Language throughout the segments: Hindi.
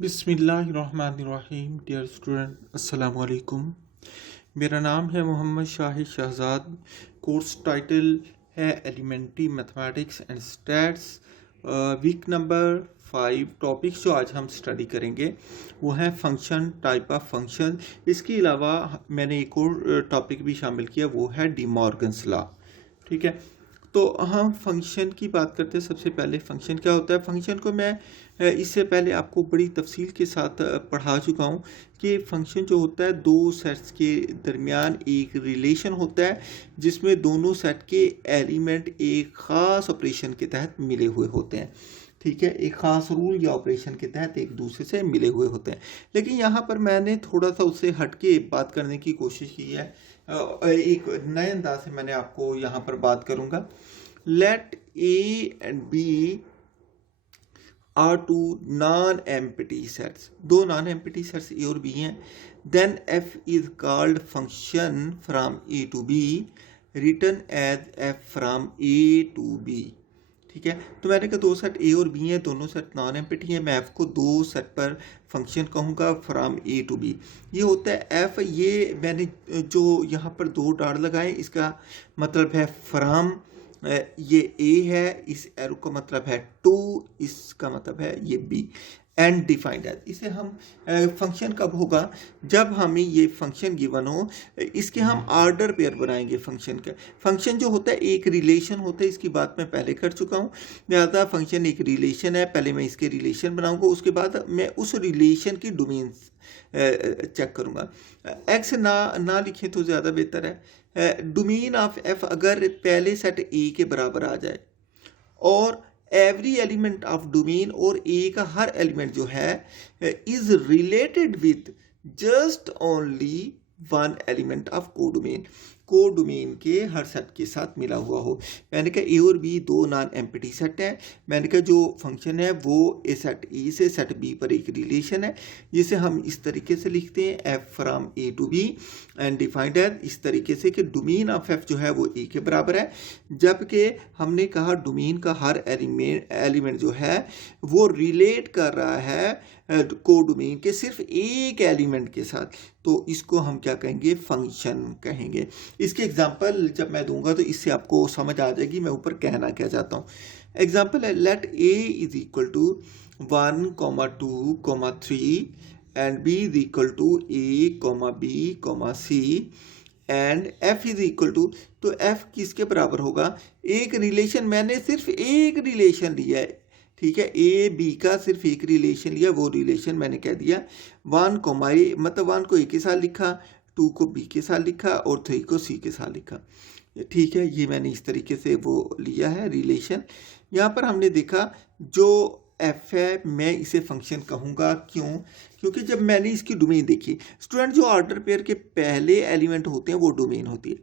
बिस्मिल्लाहिर्रहमानिर्रहीम। डियर स्टूडेंट, अस्सलाम वालेकुम। मेरा नाम है मोहम्मद शाहिद शहजाद। कोर्स टाइटल है elementary mathematics and stats. Week number 5। Topics जो आज हम स्टडी करेंगे वो हैं फंक्शन, टाइप ऑफ फंक्शन। इसके अलावा मैंने एक और टॉपिक भी शामिल किया, वो है डी मॉर्गन्स लॉ। ठीक है, तो हम फंक्शन की बात करते हैं। सबसे पहले फंक्शन क्या होता है। फंक्शन को मैं इससे पहले आपको बड़ी तफसील के साथ पढ़ा चुका हूँ कि फंक्शन जो होता है, दो सेट्स के दरमियान एक रिलेशन होता है जिसमें दोनों सेट के एलिमेंट एक ख़ास ऑपरेशन के तहत मिले हुए होते हैं। ठीक है, एक ख़ास रूल या ऑपरेशन के तहत एक दूसरे से मिले हुए होते हैं। लेकिन यहाँ पर मैंने थोड़ा सा उससे हट के बात करने की कोशिश की है। एक नए अंदाज से मैंने आपको यहाँ पर बात करूँगा। Let A and B are two non empty sets. दो नॉन एम्प्टी सेट्स ए और बी हैं। Then F is called function from A to B written as F from A to B. ठीक है, तो मैंने कहा दो सेट ए और बी हैं, दोनों सेट नॉन एम्प्टी हैं। मैं एफ को दो सेट पर फंक्शन कहूँगा फ्रॉम ए टू बी। ये होता है एफ। ये मैंने जो यहाँ पर दो डॉट लगाए, इसका मतलब है फ्रॉम। ये ए है, इस एरो का मतलब है टू, इसका मतलब है ये बी। एंड डिफाइंड एज, इसे हम फंक्शन कब होगा, जब हमें ये फंक्शन गिवन हो। इसके हम आर्डर पेयर बनाएंगे फंक्शन का। फंक्शन जो होता है एक रिलेशन होता है, इसकी बात मैं पहले कर चुका हूँ। लिहाजा फंक्शन एक रिलेशन है, पहले मैं इसके रिलेशन बनाऊंगा, उसके बाद मैं उस रिलेशन की डोमेन चेक करूंगा। एक्स ना लिखें तो ज़्यादा बेहतर है। डोमेन ऑफ एफ अगर पहले सेट ए के बराबर आ जाए और एवरी एलिमेंट ऑफ डोमेन और ए का हर एलिमेंट जो है is related with just only one element of codomain, codomain के हर सेट के साथ मिला हुआ हो। मैंने कहा ए और बी दो नॉन एम्प्टी सेट हैं। मैंने कहा जो फंक्शन है वो ए सेट ए से सेट बी पर एक रिलेशन है, जिसे हम इस तरीके से लिखते हैं F from A to B and defined as इस तरीके से कि डोमेन ऑफ एफ जो है वो ए के बराबर है, जबकि हमने कहा डोमेन का हर एलिमेंट जो है वो रिलेट कर रहा है कोडोमेन के सिर्फ एक एलिमेंट के साथ। तो इसको हम क्या कहेंगे, फंक्शन कहेंगे। इसके एग्जांपल जब मैं दूंगा तो इससे आपको समझ आ जाएगी मैं ऊपर कहना क्या चाहता हूँ। एग्जांपल है, let A is equal to 1,2,3 and B is equal to a, b, c and f is equal to. तो f किसके बराबर होगा, एक रिलेशन, मैंने सिर्फ एक रिलेशन लिया है। ठीक है, ए बी का सिर्फ एक रिलेशन लिया, वो रिलेशन मैंने कह दिया 1 ए, मतलब 1 को ए के साथ लिखा, 2 को बी के साथ लिखा और 3 को सी के साथ लिखा। ठीक है, ये मैंने इस तरीके से वो लिया है रिलेशन। यहाँ पर हमने देखा जो एफ है मैं इसे फंक्शन कहूँगा। क्यों? क्योंकि जब मैंने इसकी डोमेन देखी, स्टूडेंट जो ऑर्डर पेयर के पहले एलिमेंट होते हैं वो डोमेन होती है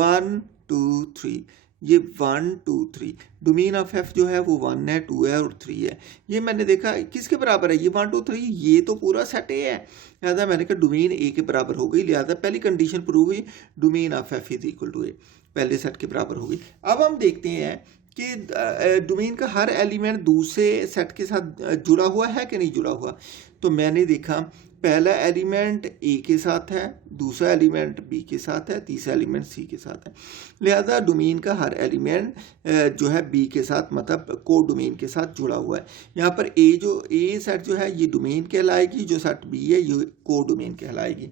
1 2 3। ये 1 2 3 डोमेन ऑफ एफ जो है वो 1 है, 2 है और 3 है। ये मैंने देखा किसके बराबर है, ये 1 2 3, ये तो पूरा सेट ए है। लिहाजा मैंने कहा डोमेन ए के बराबर हो गई, लिहाजा पहली कंडीशन प्रूव हुई, domain of F is equal to A, पहले सेट के बराबर हो गई। अब हम देखते हैं कि डोमेन का हर एलिमेंट दूसरे सेट के साथ जुड़ा हुआ है कि नहीं जुड़ा हुआ। तो मैंने देखा पहला एलिमेंट ए के साथ है, दूसरा एलिमेंट बी के साथ है, तीसरा एलिमेंट सी के साथ है। लिहाजा डोमेन का हर एलिमेंट जो है बी के साथ, मतलब को डोमेन के साथ जुड़ा हुआ है। यहाँ पर ए सेट जो है ये डोमेन कहलाएगी, जो सेट बी है ये को डोमेन कहलाएगी।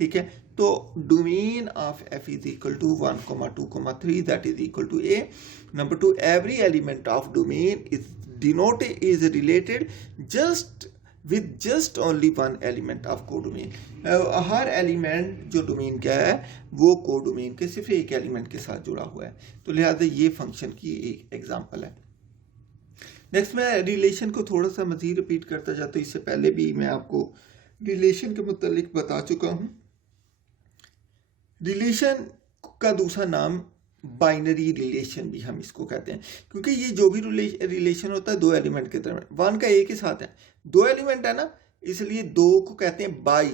ठीक है, तो domain of F is equal to 1, 2, 3 that is equal to A. Number 2, every element of domain is denoted is related just with just only one element of codomain. हर एलिमेंट जो डोमेन का है वो कोडोमेन के सिर्फ एक एलिमेंट के साथ जुड़ा हुआ है। तो लिहाजा ये फंक्शन की एक एग्जांपल है। नेक्स्ट मैं रिलेशन को थोड़ा सा मजीद रिपीट करता जाता हूँ। इससे पहले भी मैं आपको रिलेशन के मुतालिक बता चुका हूँ। रिलेशन का दूसरा नाम बाइनरी रिलेशन भी हम इसको कहते हैं, क्योंकि ये जो भी रिलेशन होता है दो एलिमेंट के दरमियान, 1 का ए के साथ है, दो एलिमेंट है ना, इसलिए दो को कहते हैं बाई,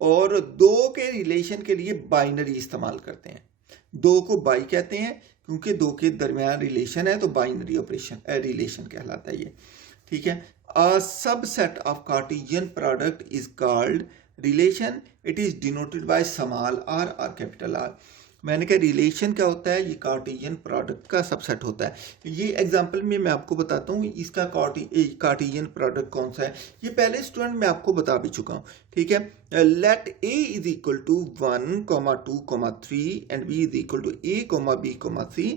और दो के रिलेशन के लिए बाइनरी इस्तेमाल करते हैं। दो को बाई कहते हैं क्योंकि दो के दरमियान रिलेशन है, तो बाइनरी ऑपरेशन रिलेशन कहलाता है ये। ठीक है, A subset of Cartesian product is called relation. It is denoted by small r or capital R. मैंने कहा रिलेशन क्या होता है, ये कार्टेशियन प्रोडक्ट का सबसेट होता है। ये एग्जांपल में मैं आपको बताता हूँ इसका कार्टेशियन प्रोडक्ट कौन सा है। ये पहले स्टूडेंट मैं आपको बता भी चुका हूँ, ठीक है। Let a is equal to 1, 2, 3 and b is equal to a, b, c,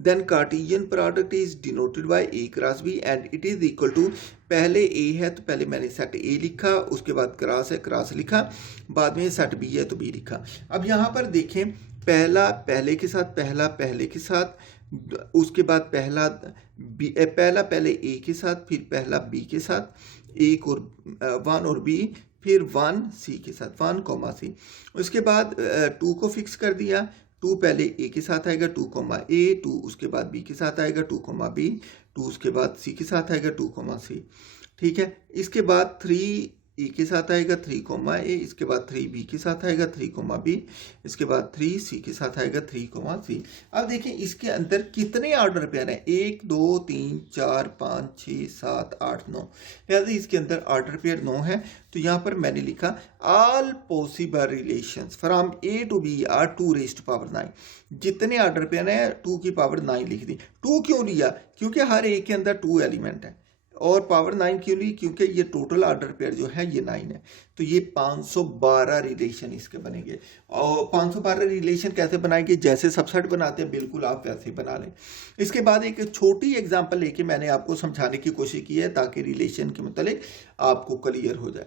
then cartesian product is denoted by a cross b and it is equal to, पहले a है तो पहले मैंने सेट a लिखा, उसके बाद क्रॉस है क्रॉस लिखा, बाद में सेट b है तो b लिखा। अब यहाँ पर देखें, पहला पहले के साथ, पहला पहले के साथ, उसके बाद पहला पहले a के साथ, फिर पहला b के साथ, एक और 1 और b, फिर 1 c के साथ, 1, c। उसके बाद 2 को फिक्स कर दिया, 2 पहले a के साथ आएगा, 2, a, 2 उसके बाद b के साथ आएगा, 2, b, 2 उसके बाद c के साथ आएगा, 2, c, ठीक है। इसके बाद 3 ए के साथ आएगा, 3, a, इसके बाद 3 बी के साथ आएगा, 3, b, इसके बाद 3 सी के साथ आएगा, 3, c। अब देखें इसके अंदर कितने ऑर्डर पेयर हैं, 1, 2, 3, 4, 5, 6, 7, 8, 9, लिहाजा इसके अंदर ऑर्डर पेयर 9 है। तो यहाँ पर मैंने लिखा all possible relations from a to b are 2 raised to power 9। जितने ऑर्डर पेयर हैं 2 की पावर 9 लिख दी। 2 क्यों लिया, क्योंकि हर एक के अंदर 2 एलिमेंट है। और पावर 9 क्यों ली, क्योंकि ये टोटल ऑर्डर पेयर जो है ये 9 है। तो ये 512 रिलेशन इसके बनेंगे। और 512 रिलेशन कैसे बनाएंगे, जैसे सबसेट बनाते हैं बिल्कुल आप वैसे बना लें। इसके बाद एक छोटी एग्जांपल लेके मैंने आपको समझाने की कोशिश की है ताकि रिलेशन के मतलब आपको क्लियर हो जाए।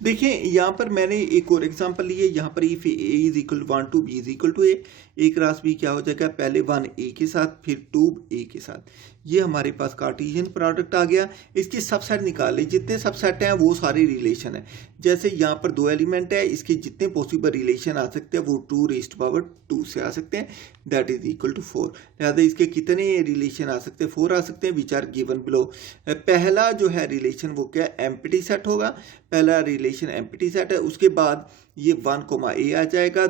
देखिए यहाँ पर मैंने एक और एग्जांपल ली है। यहाँ पर if a is equal 1 to b is equal to a cross b क्या हो जाएगा, पहले 1 a के साथ फिर 2 a के साथ। ये हमारे पास कार्टेशियन प्रोडक्ट आ गया। इसकी सबसेट निकाल ली, जितने सबसेट हैं वो सारे रिलेशन है। जैसे यहाँ पर 2 एलिमेंट है, इसके जितने पॉसिबल रिलेशन आ सकते हैं वो 2 raised to power 2 से आ सकते हैं, दैट इज इक्वल टू 4। लिहाजा इसके कितने रिलेशन आ सकते हैं, 4 आ सकते हैं, विच आर गिवन बिलो। पहला जो है रिलेशन वो क्या, एम्प्टी सेट होगा। पहला रिलेशन एम्प्टी सेट है, उसके बाद ये 1, a आ जाएगा,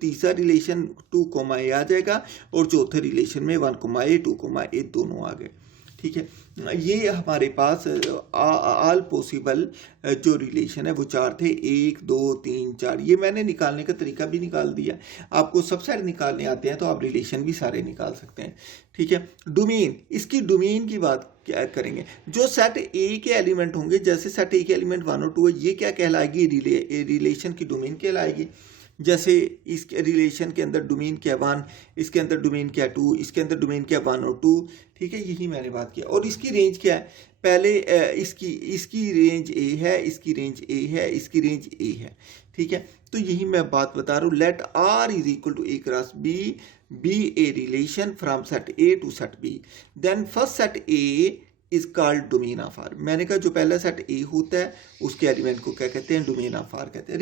तीसरा रिलेशन 2, a आ जाएगा, और चौथे रिलेशन में 1, a, 2, a दोनों आ गए, ठीक है। ये हमारे पास ऑल पॉसिबल जो रिलेशन है वो 4 थे, 1, 2, 3, 4। ये मैंने निकालने का तरीका भी निकाल दिया। आपको सबसेट निकालने आते हैं तो आप रिलेशन भी सारे निकाल सकते हैं, ठीक है। डोमेन, इसकी डोमेन की बात क्या करेंगे, जो सेट ए के एलिमेंट होंगे, जैसे सेट ए के एलिमेंट 1 और 2 है, ये क्या कहलाएगी, रिलेशन की डोमेन कहलाएगी। जैसे इस रिलेशन के अंदर डोमेन क्या 1, इसके अंदर डोमेन क्या 2, इसके अंदर डोमेन क्या 1 और 2, ठीक है। यही मैंने बात किया। और इसकी रेंज क्या है, पहले इसकी रेंज ए है, इसकी रेंज ए है, इसकी रेंज ए है, ठीक है। तो यही मैं बात बता रहा हूँ। Let R is equal to A cross B a relation from set A to set B, then first set A is called domain of R. मैंने कहा जो पहला सेट ए होता है उसके एलिमेंट को क्या कहते हैं, डोमेन ऑफ आर कहते हैं।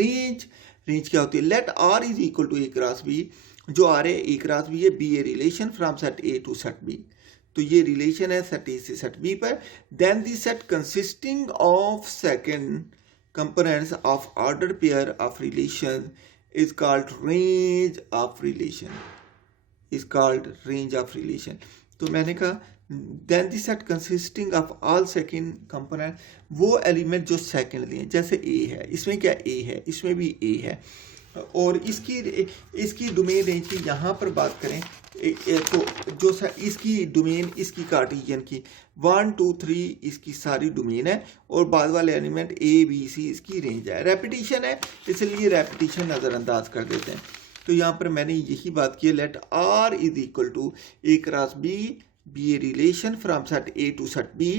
रेंज क्या होती है, let R is equal to A cross B, जो आर है ए क्रॉस बी है, be a relation from set A to set B. तो ये रिलेशन है सेट ए से सेट बी पर। Then the set consisting of second components of order pair of relation is called range of relation, is called range of relation. तो मैंने कहा then the set consisting of all second component, वो एलिमेंट जो सेकंड लिए, जैसे ए है, इसमें क्या ए है, इसमें भी ए है। और इसकी डोमेन रेंज की यहाँ पर बात करें तो जो इसकी डोमेन, इसकी कार्टेशियन की 1, 2, 3 इसकी सारी डोमेन है, और बाद वाले एलिमेंट ए बी सी इसकी रेंज है। रेपिटेशन है इसलिए रेपिटेशन नज़रअंदाज कर देते हैं। तो यहाँ पर मैंने यही बात की, let R is equal to A cross B a relation from set A to set B,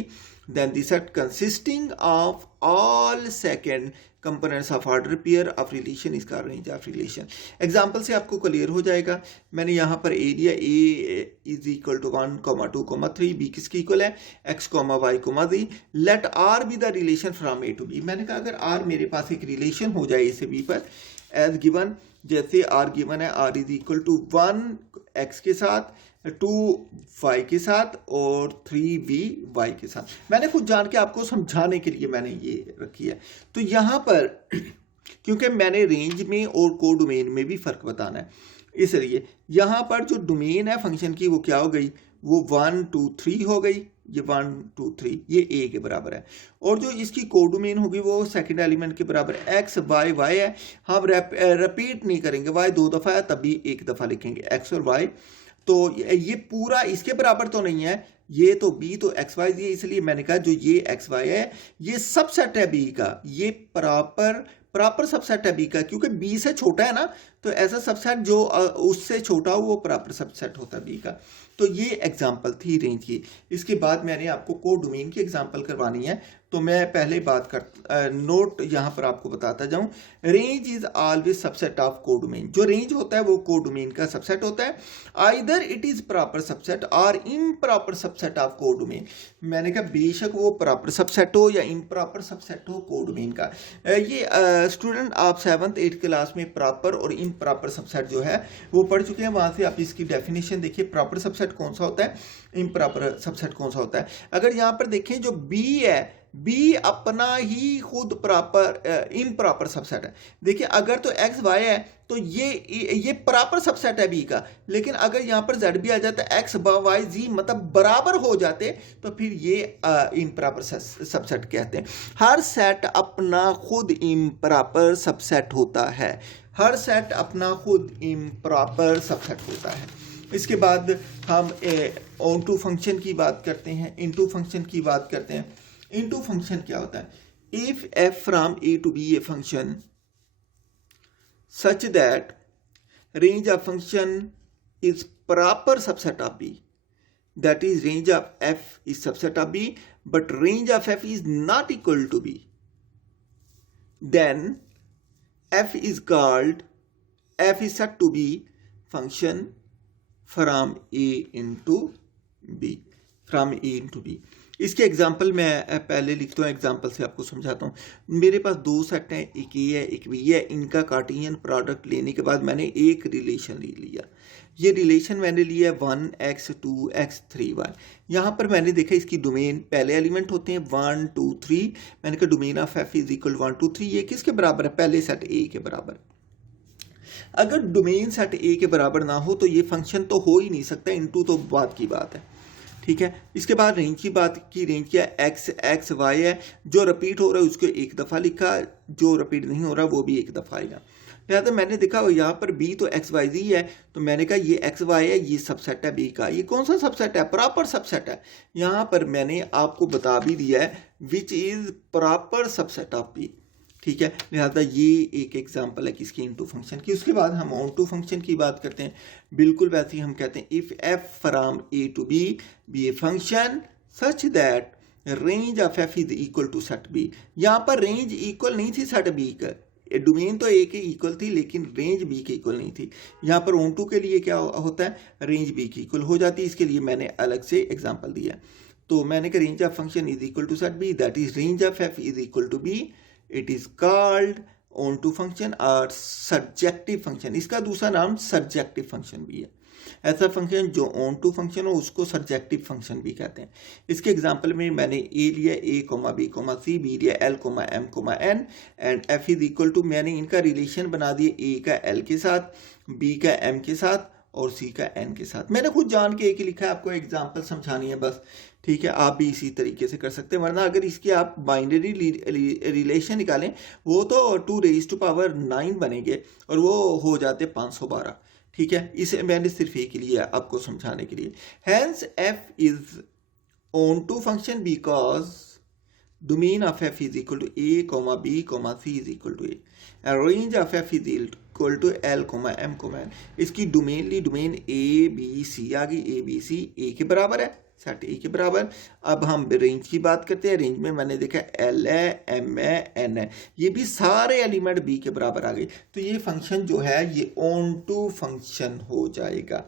then the set consisting of all second components of order pair of relation इसका रेंज ऑफ रिलेशन। एग्जांपल से आपको क्लियर हो जाएगा। मैंने यहाँ पर ए दिया, A is equal to 1, 2, 3, B किसकी इक्वल है, x, y, z। Let R be the relation from A to B. मैंने कहा अगर आर मेरे पास एक रिलेशन हो जाए ए से बी पर एज गिवन, जैसे आर गिवन है, R is equal to 1 x के साथ, 2 y के साथ, और 3b y के साथ। मैंने कुछ जान के आपको समझाने के लिए मैंने ये रखी है। तो यहाँ पर क्योंकि मैंने रेंज में और को डोमेन में भी फ़र्क बताना है, इसलिए यहाँ पर जो डोमेन है फंक्शन की वो क्या हो गई, वो 1, 2, 3 हो गई, ये 1 2 3 ये ए के बराबर है। और जो इसकी कोडोमेन होगी वो सेकंड एलिमेंट के बराबर एक्स वाई वाई है। हम रिपीट नहीं करेंगे, वाई 2 दफ़ा है तभी 1 दफ़ा लिखेंगे एक्स और वाई। तो ये पूरा इसके बराबर तो नहीं है, ये तो बी तो एक्स वाई है, इसलिए मैंने कहा जो ये एक्स वाई है ये सबसेट है बी का, ये प्रॉपर सबसेट है बी का, क्योंकि बी से छोटा है ना, तो ऐसा सबसेट जो उससे छोटा हो वो प्रॉपर सबसेट होता है बी का। तो ये एग्जांपल थी रेंज की। इसके बाद मैंने आपको कोडोमेन की एग्जांपल करवानी है, तो मैं पहले बात कर नोट यहाँ पर आपको बताता जाऊँ। Range is always subset of codomain. जो रेंज होता है वो कोडोमेन का सबसेट होता है। Either it is proper subset और इम्प्रॉपर सबसेट ऑफ कोडोमेन। मैंने कहा बेशक वो प्रॉपर सबसेट हो या इम्प्रॉपर सबसेट हो कोडोमेन का। ये स्टूडेंट आप 7th 8th क्लास में प्रॉपर और इम्प्रॉपर सबसेट जो है वो पढ़ चुके हैं, वहाँ से आप इसकी डेफिनेशन देखिए, प्रॉपर सबसेट कौन सा होता है, इम्प्रॉपर सबसेट कौन सा होता है। अगर यहाँ पर देखें जो बी है, बी अपना ही खुद प्रॉपर इम्प्रॉपर सबसेट है। देखिए अगर तो एक्स वाई है तो ये प्रॉपर सबसेट है बी का, लेकिन अगर यहाँ पर जेड भी आ जाता है, एक्स वाई जी मतलब बराबर हो जाते, तो फिर ये इम्प्रॉपर सबसेट कहते हैं। हर सेट अपना खुद इम्प्रॉपर सबसेट होता है, हर सेट अपना खुद इम्प्रॉपर सबसेट होता है। इसके बाद हम ऑन टू फंक्शन की बात करते हैं, इनटू फंक्शन की बात करते हैं। इनटू फंक्शन क्या होता है? If F from A to B ए फंक्शन such that range of function is proper subset of B, that is range of f is subset of B but range of f is not equal to B, then f is said to be function from A into B, from A into B। इसके एग्जाम्पल मैं पहले लिखता हूँ, एग्जाम्पल से आपको समझाता हूँ। मेरे पास दो सेट हैं, एक ए है एक बी है। इनका कार्टेशियन प्रोडक्ट लेने के बाद मैंने एक रिलेशन ले लिया। ये रिलेशन मैंने लिया 1x 2x 3y। यहाँ पर मैंने देखा इसकी डोमेन पहले एलिमेंट होते हैं 1 2 3। मैंने कहा domain of F is equal 1 2 3। ये किसके बराबर है? पहले सेट ए के बराबर। अगर डोमेन सेट ए के बराबर ना हो तो ये फंक्शन तो हो ही नहीं सकता, इनटू तो बात की बात है, ठीक है। इसके बाद रेंज की बात की, रेंज क्या एक्स वाई है, जो रिपीट हो रहा है उसको एक दफ़ा लिखा, जो रिपीट नहीं हो रहा वो भी एक दफ़ा आएगा। लिहाजा मैंने देखा यहाँ पर बी तो एक्स वाई जी है, तो मैंने कहा ये एक्स वाई है, ये सबसेट है बी का। ये कौन सा सबसेट है? प्रॉपर सबसेट है। यहाँ पर मैंने आपको बता भी दिया है which is proper subset of B, ठीक है। लिहाजा ये एक एग्जांपल है किसकी? इनटू फंक्शन की। उसके बाद हम ऑन टू फंक्शन की बात करते हैं। बिल्कुल वैसे ही हम कहते हैं if F from A to B be A function such that range of F is equal to set B. यहाँ पर रेंज इक्वल नहीं थी सेट बी का, डोमेन तो ए के इक्वल थी लेकिन रेंज बी के इक्वल नहीं थी। यहाँ पर ऑन टू के लिए क्या होता है? रेंज बी की इक्वल हो जाती है। इसके लिए मैंने अलग से एग्जाम्पल दिया। तो मैंने कहा range of function is equal to set B, that is range of F is equal to B. It is called onto function और सर्जेक्टिव फंक्शन। इसका दूसरा नाम सर्जेक्टिव फंक्शन भी है। ऐसा फंक्शन जो ऑन टू फंक्शन हो उसको सर्जेक्टिव फंक्शन भी कहते हैं। इसके एग्जांपल में मैंने ए लिया a comma B comma c, B लिया l comma M comma n and f is equal to, मैंने इनका रिलेशन बना दिया ए का एल के साथ, बी का एम के साथ और सी का एन के साथ। मैंने खुद जान के एक लिखा है, आपको एग्जांपल समझानी है बस, ठीक है। आप भी इसी तरीके से कर सकते हैं, वरना अगर इसकी आप बाइनरी रिलेशन निकालें वो तो 2⁹ बनेंगे और वो हो जाते 512, ठीक है। इसे मैंने सिर्फ एक लिया आपको समझाने के लिए। Hence F is onto function because domain of F is equal to A comma B comma C is equal to A and range of F is equal to L comma M comma N. इसकी डोमेन ए बी सी आ गई, ए बी सी ए के बराबर है, सेट ए के बराबर। अब हम रेंज की बात करते हैं। रेंज में मैंने देखा एल है, एम है, एन है, ये भी सारे एलिमेंट बी के बराबर आ गए। तो ये फंक्शन जो है ये ऑन टू फंक्शन हो जाएगा।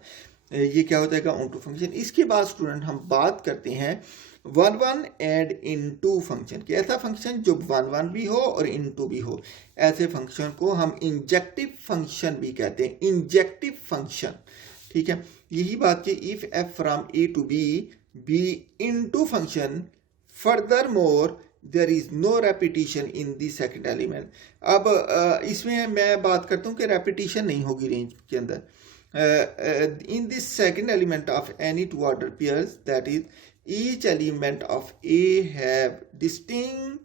ये क्या हो जाएगा? Onto function. इसके बाद स्टूडेंट हम बात करते हैं 1 1 एंड इनटू फंक्शन की। ऐसा फंक्शन जो 1 1 भी हो और इनटू भी हो, ऐसे फंक्शन को हम इंजेक्टिव फंक्शन भी कहते हैं, इंजेक्टिव फंक्शन, ठीक है। यही बात की if F from A to B be into function furthermore there is no repetition in the second element. अब इसमें मैं बात करता हूँ कि रेपिटेशन नहीं होगी रेंज के अंदर। In this second element of any two order pairs, that is each element of A have distinct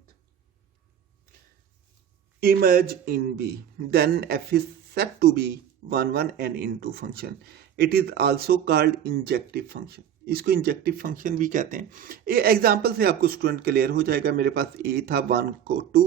image in B, then F is said to be 1 1 and into function. It is also called injective function. इसको इंजेक्टिव फंक्शन भी कहते हैं. ये एग्जाम्पल से आपको स्टूडेंट क्लियर हो जाएगा. मेरे पास ए था 1 को 2,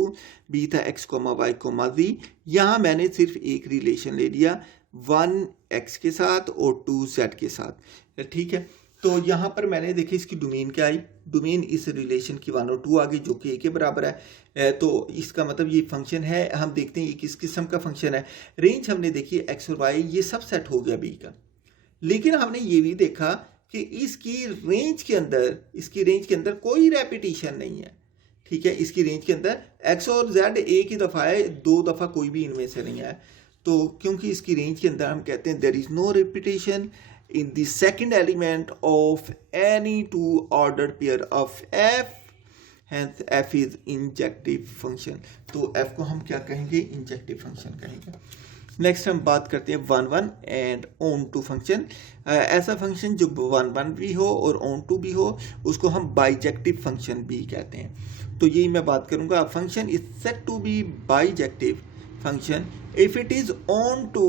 बी था x, y, z. यहाँ मैंने सिर्फ एक रिलेशन ले लिया 1 x के साथ और 2 z के साथ. ठीक है, तो यहाँ पर मैंने देखी इसकी डोमेन क्या आई. डोमेन इस रिलेशन की 1 और 2 आ गई जो कि a के बराबर है. तो इसका मतलब ये फंक्शन है. हम देखते हैं ये किस किस्म का फंक्शन है. रेंज हमने देखी x और y, ये सब सेट हो गया b का. लेकिन हमने ये भी देखा कि इसकी रेंज के अंदर कोई रेपिटेशन नहीं है. ठीक है, इसकी रेंज के अंदर x और z एक ही दफ़ा है, 2 दफ़ा कोई भी इनमें से नहीं है. तो क्योंकि इसकी रेंज के अंदर हम कहते हैं there is no repetition in the second element of any two ordered pair of f, hence f is injective function. तो f को हम क्या कहेंगे, इंजेक्टिव फंक्शन कहेंगे. नेक्स्ट हम बात करते हैं 1 1 एंड ऑन टू फंक्शन. ऐसा फंक्शन जो 1 1 भी हो और ऑन टू भी हो उसको हम बाइजेक्टिव फंक्शन भी कहते हैं. तो यही मैं बात करूंगा. Function is said to be bijective function if it is onto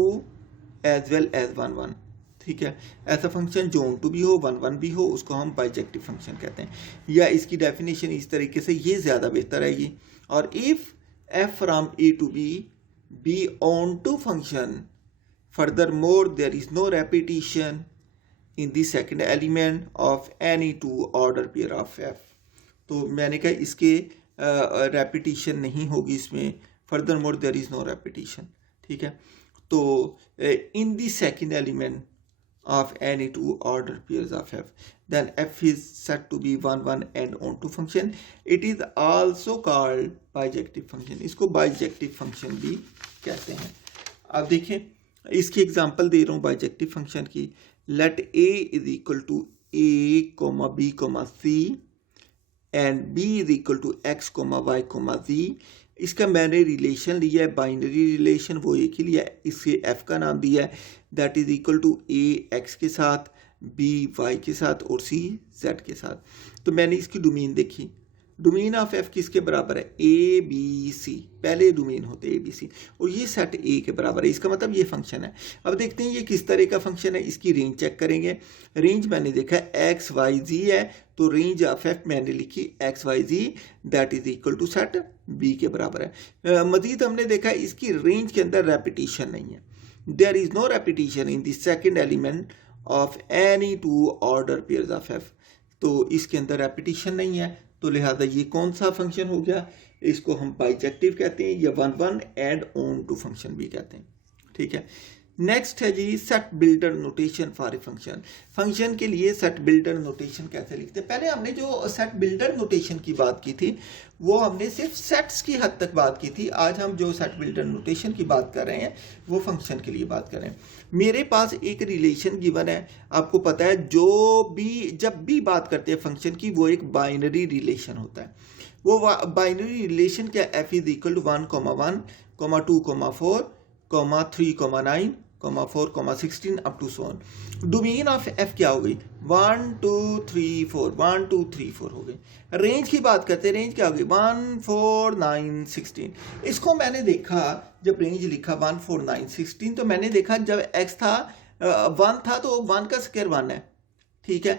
as well as 1 1. ठीक है, ऐसा फंक्शन जो ऑन टू भी हो 1 1 भी हो उसको हम बाइजेक्टिव फंक्शन कहते हैं. या इसकी डेफिनेशन इस तरीके से, ये ज़्यादा बेहतर है ये. और if f from a to b be on to function, furthermore there is no repetition in the second element of any two order pair of f. तो मैंने कहा इसके रेपिटिशन नहीं होगी इसमें. furthermore there is no repetition. ठीक है, तो in the second element of any two order pairs of f, then f is said to be 1 1 and onto function. It is also called bijective function. इसको bijective function भी कहते हैं. अब देखें इसकी एग्जांपल दे रहा हूँ बाइजेक्टिव फंक्शन की. Let a is equal to a, b, c and b is equal to x, y, z. इसका मैंने रिलेशन लिया है बाइनरी रिलेशन, वो एक ही लिया है. इसके f का नाम दिया है that is equal to a x के साथ, b y के साथ और c z के साथ. तो मैंने इसकी डोमेन देखी. डोमेन ऑफ f किसके बराबर है, a b c. पहले डोमेन होते हैं a b c और ये सेट a के बराबर है. इसका मतलब ये फंक्शन है. अब देखते हैं ये किस तरह का फंक्शन है. इसकी रेंज चेक करेंगे. रेंज मैंने देखा है x y z है, तो रेंज ऑफ f मैंने लिखी x y z that is equal to set b के बराबर है. मजीद हमने देखा इसकी रेंज के अंदर रेपिटेशन नहीं है. There is no repetition in the second element of any two order pairs of f. तो इसके अंदर रेपिटेशन नहीं है, तो लिहाजा ये कौन सा फंक्शन हो गया, इसको हम बाइजेक्टिव कहते हैं या 1 1 एंड ऑन टू फंक्शन भी कहते हैं. ठीक है, नेक्स्ट है जी set builder notation for a function. Function के लिए सेट बिल्डर नोटेशन कैसे लिखते हैं. पहले हमने जो सेट बिल्डर नोटेशन की बात की थी वो हमने सिर्फ सेट्स की हद तक बात की थी. आज हम जो सेट बिल्डर नोटेशन की बात कर रहे हैं वो फंक्शन के लिए बात कर रहे हैं. मेरे पास एक रिलेशन गिवन है. आपको पता है जब भी बात करते हैं फंक्शन की वो एक बाइनरी रिलेशन होता है. वो बाइनरी रिलेशन क्या, f is equal to 1 1 2 4 3 9 4 16 up to so on. Domain of f क्या हो गई, 1 2 3 4 1 2 3 4 हो गई. रेंज की बात करते हैं, रेंज क्या हो गई 1 4 9 16. इसको मैंने देखा जब रेंज लिखा 1 4 9 16, तो मैंने देखा जब x था 1 था तो 1 का स्क्वायर 1 है. ठीक है,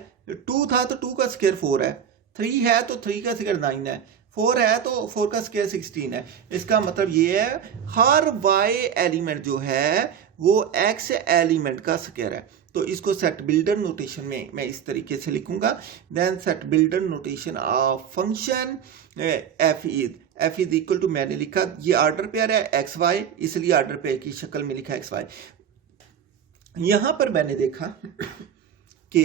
2 था तो 2 का स्क्वायर 4 है, 3 है तो 3 का स्क्वायर 9 है, 4 है तो 4 का स्क्वायर 16 है. इसका मतलब ये है हर y एलिमेंट जो है वो x एलिमेंट का स्क्वायर है. तो इसको सेट बिल्डर नोटेशन में मैं इस तरीके से लिखूंगा. Then set builder notation of function f is equal to, मैंने लिखा ये ऑर्डर पेयर है x y, इसलिए ऑर्डर पेयर की शक्ल में लिखा x y. यहां पर मैंने देखा कि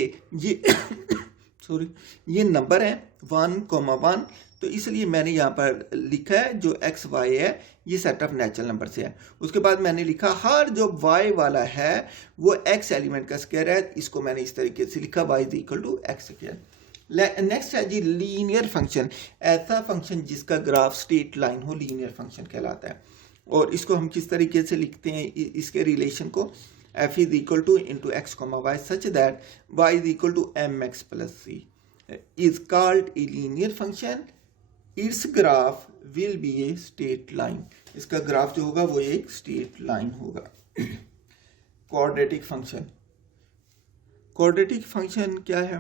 ये नंबर है 1 1, तो इसलिए मैंने यहाँ पर लिखा है जो x y है ये सेट ऑफ नेचुरल नंबर से है. उसके बाद मैंने लिखा हर जो y वाला है वो x एलिमेंट का स्क्वायर है. इसको मैंने इस तरीके से लिखा y is equal to x square. Next है जी लीनियर फंक्शन. ऐसा फंक्शन जिसका ग्राफ स्ट्रेट लाइन हो लीनियर फंक्शन कहलाता है. और इसको हम किस तरीके से लिखते हैं, इसके रिलेशन को f is equal to into x y such that y is equal to mx plus c. is called a linear function. Its graph will be a straight line. इसका ग्राफ जो होगा वो एक स्ट्रेट लाइन होगा. Quadratic function. क्वाड्रेटिक फंक्शन क्या है?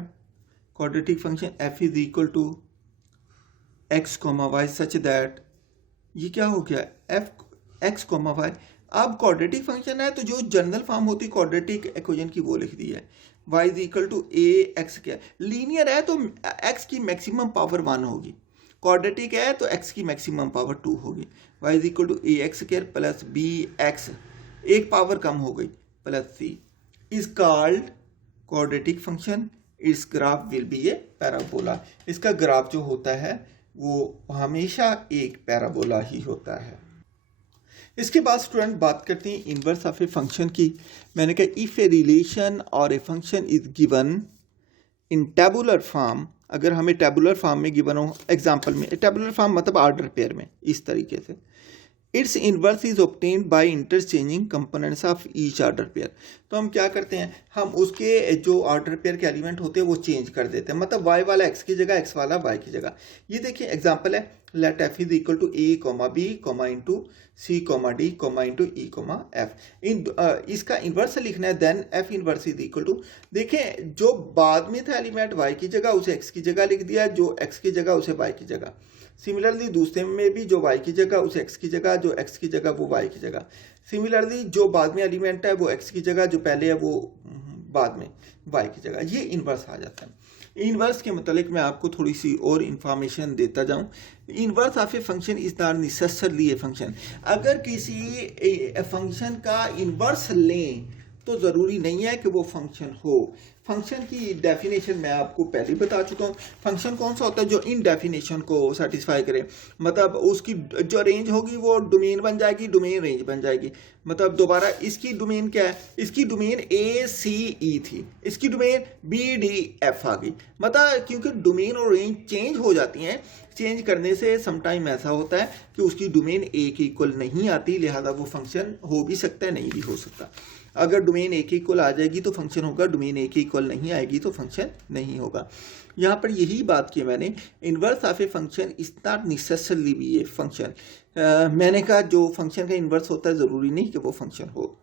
Quadratic function f is equal to x comma y such that, ये क्या हो गया, f x कॉमा वाई. अब क्वाड्रेटिक फंक्शन है तो जो जनरल फॉर्म होती है क्वाड्रेटिक इक्वेशन की वो लिख दी है. y is equal to a x. क्या लीनियर है तो x की मैक्सिमम पावर 1 होगी, क्वाड्रेटिक है तो x की मैक्सिमम पावर 2 होगी. y is equal to a x square plus b x, एक पावर कम हो गई, plus c is called quadratic function. Its graph will be a parabola. इसका ग्राफ जो होता है वो हमेशा एक पैराबोला ही होता है. इसके बाद स्टूडेंट बात करते हैं इनवर्स ऑफ ए फंक्शन की. मैंने कहा इफ ए रिलेशन और a function is given in tabular form, अगर हमें टेबुलर फॉर्म में गिवन हो, एग्जांपल में टेबुलर फॉर्म मतलब ऑर्डर पेयर में, इस तरीके से it's inverse is obtained by interchanging components of each order pair. तो हम क्या करते हैं, हम उसके जो ऑर्डर पेयर के एलिमेंट होते हैं वो चेंज कर देते हैं, मतलब y वाला x की जगह x वाला y की जगह. ये देखिए एग्जांपल है, let f is equal to a comma b comma into c comma d comma into e comma f. इसका इन्वर्स लिखना है, then f inverse is equal to, देखें जो बाद में था एलिमेंट y की जगह उसे x की जगह लिख दिया, जो x की जगह उसे y की जगह. सिमिलरली दूसरे में भी जो y की जगह उसे x की जगह, जो x की जगह वो y की जगह. सिमिलरली जो बाद में एलिमेंट है वो x की जगह, जो पहले है वो बाद में y की जगह. ये इन्वर्स आ जाता है. इन्वर्स के मतलब मैं आपको थोड़ी सी और इंफॉर्मेशन देता जाऊं. Inverse of a function is not necessarily a function. अगर किसी फंक्शन का इन्वर्स लें तो ज़रूरी नहीं है कि वो फंक्शन हो. फंक्शन की डेफिनेशन मैं आपको पहले ही बता चुका हूँ. फंक्शन कौन सा होता है, जो इन डेफिनेशन को सेटिस्फाई करे, मतलब उसकी जो रेंज होगी वो डोमेन बन जाएगी, डोमेन रेंज बन जाएगी. मतलब दोबारा इसकी डोमेन क्या है, इसकी डोमेन ए सी ई थी, इसकी डोमेन बी डी एफ आ गई. मतलब क्योंकि डोमेन और रेंज चेंज हो जाती हैं, चेंज करने से समटाइम ऐसा होता है कि उसकी डोमेन ए के इक्वल नहीं आती, लिहाजा वो फंक्शन हो भी सकता है, नहीं भी हो सकता. अगर डोमेन ए के इक्वल आ जाएगी तो फंक्शन होगा, डोमेन ए के इक्वल नहीं आएगी तो फंक्शन नहीं होगा. यहाँ पर यही बात की मैंने, inverse of a function is not necessarily be a function. मैंने कहा जो फंक्शन का इन्वर्स होता है ज़रूरी नहीं कि वो फंक्शन हो.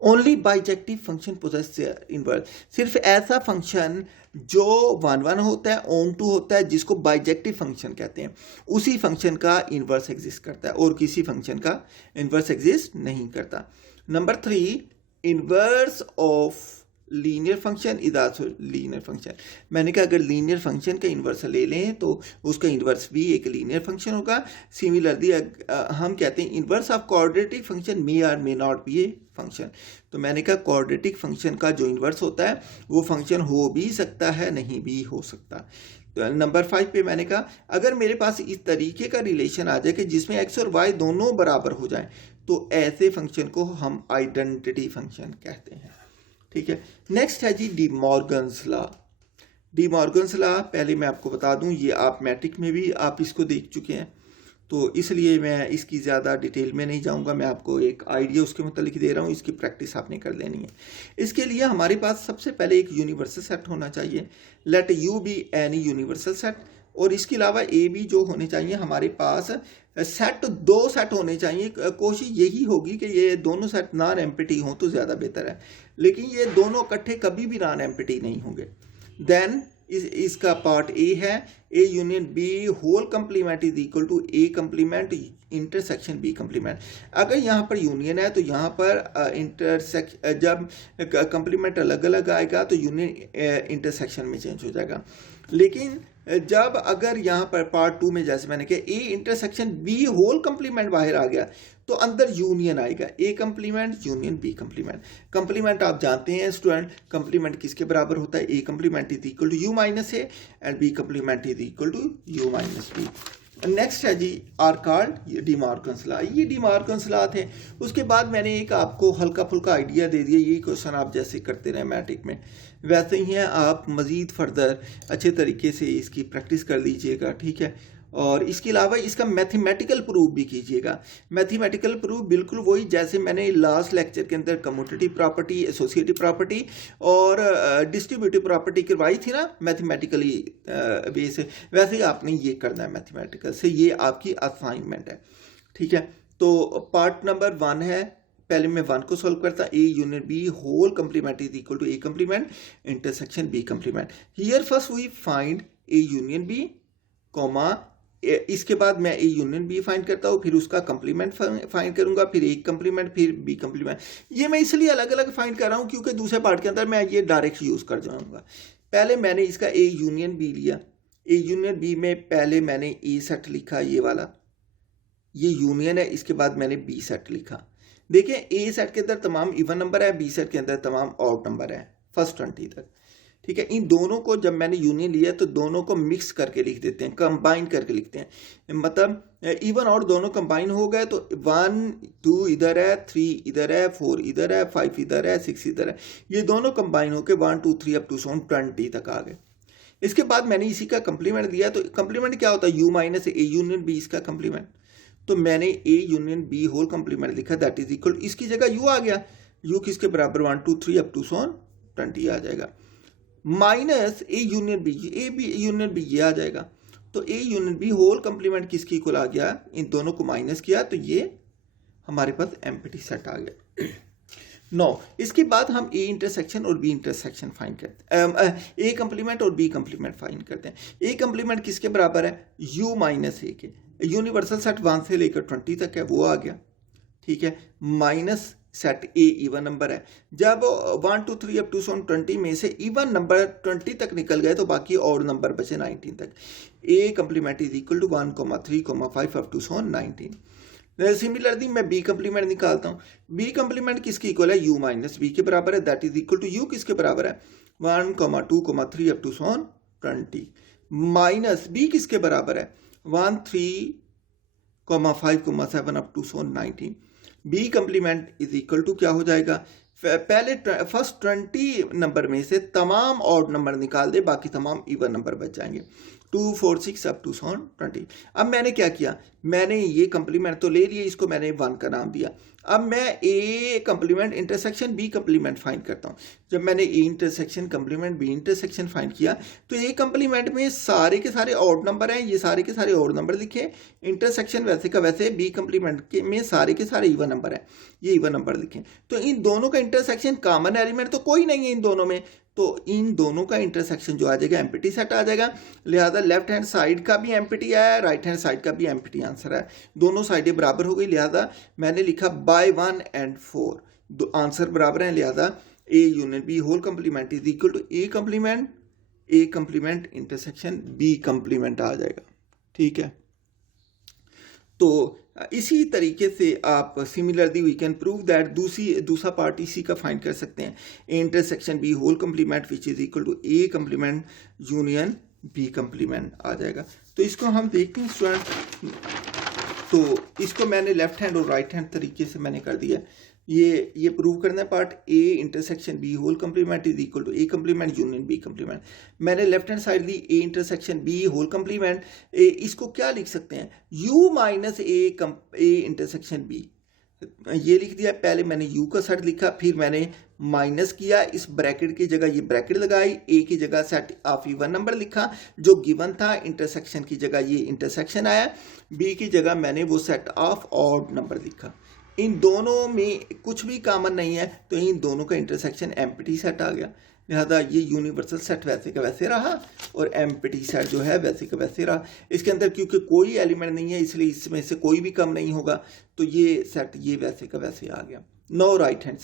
Only bijective function possess inverse. सिर्फ ऐसा फंक्शन जो 1 होता है, ऑन 2 होता है, जिसको बाइजेक्टिव फंक्शन कहते हैं, उसी फंक्शन का इन्वर्स एग्जिस्ट करता है और किसी फंक्शन का इन्वर्स एग्जिस्ट नहीं करता. Number 3, inverse of linear function is also linear function. मैंने कहा अगर लीनियर फंक्शन का इन्वर्स ले लें तो उसका इन्वर्स भी एक लीनियर फंक्शन होगा. सिमिलरली हम कहते हैं इन्वर्स ऑफ क्वाड्रेटिक फंक्शन मे और may not be a function. तो मैंने कहा क्वाड्रेटिक फंक्शन का जो इन्वर्स होता है वो फंक्शन हो भी सकता है, नहीं भी हो सकता. तो नंबर 5 पे मैंने कहा अगर मेरे पास इस तरीके का रिलेशन आ जाए कि जिसमें x और y दोनों बराबर हो जाएं तो ऐसे फंक्शन को हम आइडेंटिटी फंक्शन कहते हैं. ठीक है. नेक्स्ट है G D Morgan's law. D Morgan's law पहले मैं आपको बता दूं, ये आप मैट्रिक में भी आप इसको देख चुके हैं, तो इसलिए मैं इसकी ज़्यादा डिटेल में नहीं जाऊंगा. मैं आपको एक आइडिया उसके मतलब दे रहा हूँ, इसकी प्रैक्टिस आपने कर लेनी है. इसके लिए हमारे पास सबसे पहले एक यूनिवर्सल सेट होना चाहिए. Let you be any universal set, और इसके अलावा ए बी जो होने चाहिए हमारे पास सेट, 2 सेट होने चाहिए. कोशिश यही होगी कि ये दोनों सेट नॉन एम्प्टी हों तो ज़्यादा बेहतर है, लेकिन ये दोनों इकट्ठे कभी भी नॉन एम्प्टी नहीं होंगे. देन इसका पार्ट ए है, a union B whole complement is equal to A complement intersection B complement. अगर यहाँ पर यूनियन है तो यहाँ पर इंटरसेक्शन, जब कंप्लीमेंट अलग अलग आएगा तो यूनियन इंटरसेक्शन में चेंज हो जाएगा. लेकिन जब अगर यहाँ पर पार्ट 2 में जैसे मैंने कहा A intersection B whole complement बाहर आ गया तो अंदर यूनियन आएगा, A complement union B complement. Complement आप जानते हैं स्टूडेंट, कंप्लीमेंट किसके बराबर होता है, A complement is equal to U minus A and B complement is equal to U minus B. Next है जी are called De Morgan's law. ये डी मॉर्गन्स लॉ थे. उसके बाद मैंने एक आपको हल्का फुल्का आइडिया दे दिया. ये क्वेश्चन आप जैसे करते रहे मैट्रिक में वैसे ही हैं, आप मज़ीद फर्दर अच्छे तरीके से इसकी प्रैक्टिस कर लीजिएगा. ठीक है. और इसके अलावा इसका मैथमेटिकल प्रूफ भी कीजिएगा। मैथमेटिकल प्रूफ बिल्कुल वही जैसे मैंने लास्ट लेक्चर के अंदर कम्यूटेटिव प्रॉपर्टी, एसोसिएटिव प्रॉपर्टी और डिस्ट्रीब्यूटिव प्रॉपर्टी करवाई थी ना मैथमेटिकली वे से, वैसे ही आपने ये करना है मैथमेटिकल से। ये आपकी असाइनमेंट है, ठीक है। तो पार्ट नंबर 1 है, पहले मैं 1 को सॉल्व करता, a union B whole complement is equal to A complement intersection B complement. Here first we find a union b comma, इसके बाद मैं ए यूनियन बी फाइंड करता हूँ, फिर उसका कंप्लीमेंट फाइंड करूंगा, फिर ए कंप्लीमेंट, फिर बी कंप्लीमेंट। ये मैं इसलिए अलग अलग फाइंड कर रहा हूँ क्योंकि दूसरे पार्ट के अंदर मैं ये डायरेक्ट यूज कर जाऊंगा। पहले मैंने इसका ए यूनियन बी लिया, ए यूनियन बी में पहले मैंने ए सेट लिखा, ये वाला ये यूनियन है, इसके बाद मैंने बी सेट लिखा। देखें ए सेट के अंदर तमाम इवन नंबर है, बी सेट के अंदर तमाम ऑड नंबर है फर्स्ट 20 तक, ठीक है। इन दोनों को जब मैंने यूनियन लिया तो दोनों को मिक्स करके लिख देते हैं, कंबाइन करके लिखते हैं, मतलब इवन और दोनों कंबाइन हो गए तो 1 2 इधर है, 3 इधर है, 4 इधर है, 5 इधर है, 6 इधर है, ये दोनों कंबाइन होकर 1 2 3 अप टू 20 तक आ गए। इसके बाद मैंने इसी का कंप्लीमेंट दिया, तो कंप्लीमेंट क्या होता है, U minus a union b इसका कंप्लीमेंट। तो मैंने a union B whole complement लिखा, दैट इज इक्वल, इसकी जगह यू आ गया, यू किसके बराबर 1 2 3 अप टू 20 आ जाएगा, minus a union b, a b union b ये आ जाएगा। तो a union B whole complement किसकी इक्वल आ गया, इन दोनों को माइनस किया तो ये हमारे पास एम्प्टी सेट आ गया। नो, इसके बाद हम ए इंटरसेक्शन और बी इंटरसेक्शन फाइंड करते हैं, ए कंप्लीमेंट और बी कंप्लीमेंट फाइंड करते हैं। ए कंप्लीमेंट किसके बराबर है, यू माइनस ए के, यूनिवर्सल सेट 1 से लेकर 20 तक है, वो आ गया, ठीक है, माइनस सेट ए इवन नंबर है। जब 1 2 3 अप टू 20 में से इवन नंबर 20 तक निकल गए तो बाकी और नंबर बचे 19 तक। A complement is equal to 1 3 5 up to 19। Similarly मैं बी कंप्लीमेंट निकालता हूँ, बी कंप्लीमेंट किसकी इक्वल है, यू माइनस बी के बराबर है, that is equal to U किसके बराबर है, 1 2 3 अप टू 20 माइनस बी किसके बराबर है, 1 3 5 7 up to 19। B complement is equal to क्या हो जाएगा, पहले फर्स्ट 20 नंबर में से तमाम ऑड नंबर निकाल दे, बाकी तमाम इवन नंबर बच जाएंगे, 2 4 6 अप टू 20। अब मैंने क्या किया, मैंने ये कंप्लीमेंट तो ले लिए, इसको मैंने 1 का नाम दिया। अब मैं A complement intersection B complement find करता हूँ। जब मैंने A intersection complement B intersection find किया तो ए कंप्लीमेंट में सारे के सारे ऑड नंबर हैं, ये सारे के सारे ऑड नंबर लिखे, इंटरसेक्शन वैसे का वैसे, बी कंप्लीमेंट के में सारे के सारे इवन नंबर हैं, ये इवन नंबर लिखे। तो इन दोनों का इंटरसेक्शन कॉमन एलिमेंट तो कोई नहीं है इन दोनों में, तो इन दोनों का इंटरसेक्शन जो आ जाएगा एम्प्टी सेट आ जाएगा। लिहाजा लेफ्ट हैंड साइड का भी एम्प्टी है, राइट हैंड साइड का भी एम्प्टी आंसर है, दोनों साइडें बराबर हो गई। लिहाजा मैंने लिखा बाय 1 and 4 दो आंसर बराबर हैं, लिहाजा A union B whole complement is equal to A complement intersection B complement आ जाएगा, ठीक है। तो इसी तरीके से आप similarly we can prove that दूसरा पार्ट इसी का फाइंड कर सकते हैं, intersection B whole complement which is equal to A complement union B complement आ जाएगा। तो इसको हम देखते हैं स्टूडेंट, तो इसको मैंने लेफ्ट हैंड और राइट हैंड तरीके से मैंने कर दिया। ये प्रूव करना है part, A intersection B whole complement is equal to A complement union B complement. मैंने लेफ्ट हैंड साइड ली A intersection B whole complement, इसको क्या लिख सकते हैं, U minus A intersection B, ये लिख दिया। पहले मैंने यू का सेट लिखा, फिर मैंने माइनस किया, इस ब्रैकेट की जगह ये ब्रैकेट लगाई, ए की जगह सेट ऑफ इवन नंबर लिखा जो गिवन था, इंटरसेक्शन की जगह ये इंटरसेक्शन आया, बी की जगह मैंने वो सेट ऑफ ऑड नंबर लिखा। इन दोनों में कुछ भी कॉमन नहीं है तो इन दोनों का इंटरसेक्शन एम्प्टी सेट आ गया। लिहाजा ये यूनिवर्सल सेट वैसे का वैसे रहा और एम्प्टी सेट जो है वैसे का वैसे रहा। इसके अंदर क्योंकि कोई एलिमेंट नहीं है इसलिए इसमें से कोई भी कम नहीं होगा, तो ये सेट ये वैसे का वैसे आ गया। नो राइट हैंड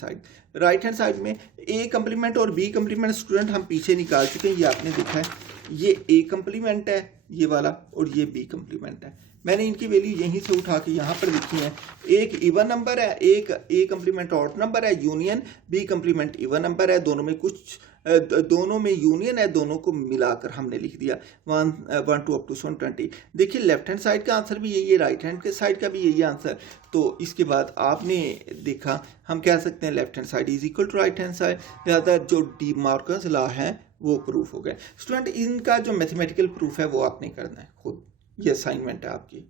साइड में ए कंप्लीमेंट और बी कंप्लीमेंट स्टूडेंट हम पीछे निकाल चुके हैं, ये आपने देखा है, ये ए कंप्लीमेंट है ये वाला और ये बी कंप्लीमेंट है। मैंने इनकी वैल्यू यहीं से उठा के यहाँ पर लिखी है, एक इवन नंबर है, एक ए कंप्लीमेंट ऑड नंबर है, union B complement even number है, दोनों में यूनियन है, दोनों को मिलाकर हमने लिख दिया 1 2 अप टू 20। देखिए लेफ्ट हैंड साइड का आंसर भी यही है, राइट हैंड के साइड का भी यही आंसर। तो इसके बाद आपने देखा हम कह सकते हैं left hand side is equal to right hand side, लिहाजा जो डी मार्कस लॉ है वो प्रूफ हो गया। स्टूडेंट इनका जो मैथमेटिकल प्रूफ है वो आपने करना है खुद। ये असाइनमेंट है आपकी।